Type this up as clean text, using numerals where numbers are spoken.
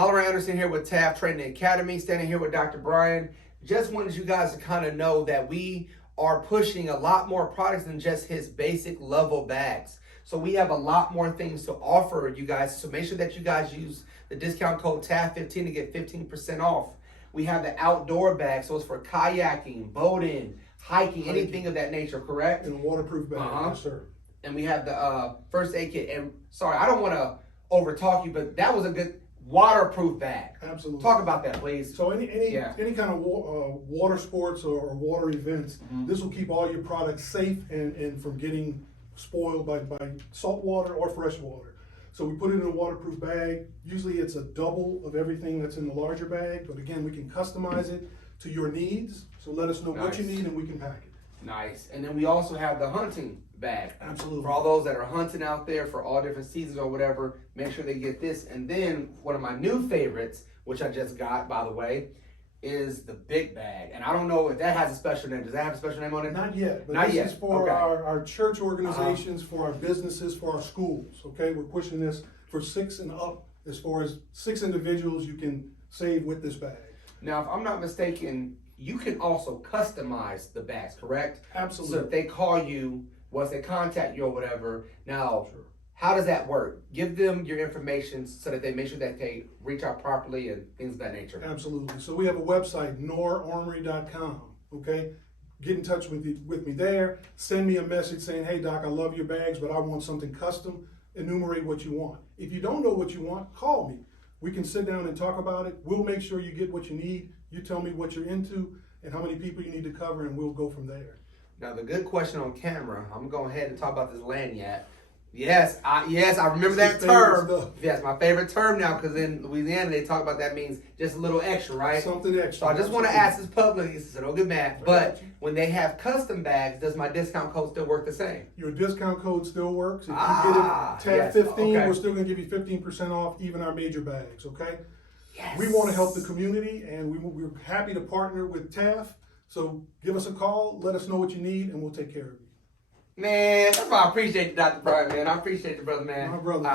Myloreal Anderson here with TAF Training Academy, standing here with Dr. Brian. Just wanted you guys to kind of know that we are pushing a lot more products than just his basic level bags. So we have a lot more things to offer you guys. So make sure that you guys use the discount code TAF15 to get 15% off. We have the outdoor bag, so it's for kayaking, boating, hiking, anything of that nature, correct? In a waterproof bag, yes sir. And we have the first aid kit. And sorry, I don't want to over talk you, but that was a good waterproof bag. Absolutely. Talk about that, please. So any kind of water sports or water events, this will keep all your products safe and from getting spoiled by salt water or fresh water. So we put it in a waterproof bag. Usually it's a double of everything that's in the larger bag, but again, we can customize it to your needs. So let us know what you need and we can pack it. Nice. And then we also have the hunting bag. Absolutely. For all those that are hunting out there for all different seasons or whatever, make sure they get this. And then one of my new favorites, which I just got, by the way, is the big bag. And I don't know if that has a special name. Does that have a special name on it? Not yet, but Not this yet. is for Okay. our church organizations, for our businesses, for our schools, okay? We're pushing this for 6 and up. As far as 6 individuals you can save with this bag. Now, if I'm not mistaken, you can also customize the bags, correct? Absolutely. So if they call you, once they contact you or whatever, now, how does that work? Give them your information so that they make sure that they reach out properly and things of that nature. Absolutely. So we have a website, noirarmory.com, okay? Get in touch with me there. Send me a message saying, hey, Doc, I love your bags, but I want something custom. Enumerate what you want. If you don't know what you want, call me. We can sit down and talk about it. We'll make sure you get what you need. You tell me what you're into and how many people you need to cover, and we'll go from there. Now, the good question on camera, I'm going to go ahead and talk about this lanyard. Yes, I remember that term. Yes, my favorite term now, because in Louisiana they talk about that means just a little extra, right? Something extra. So I just want to ask this publicly, so don't get mad. But when they have custom bags, does my discount code still work the same? Your discount code still works. If you get it TAF15, we're still going to give you 15% off even our major bags, okay? Yes. We want to help the community, and we're happy to partner with TAF. So give us a call, let us know what you need, and we'll take care of you. Man, that's why I appreciate you, Dr. Brian, man. I appreciate you, brother, man. My brother.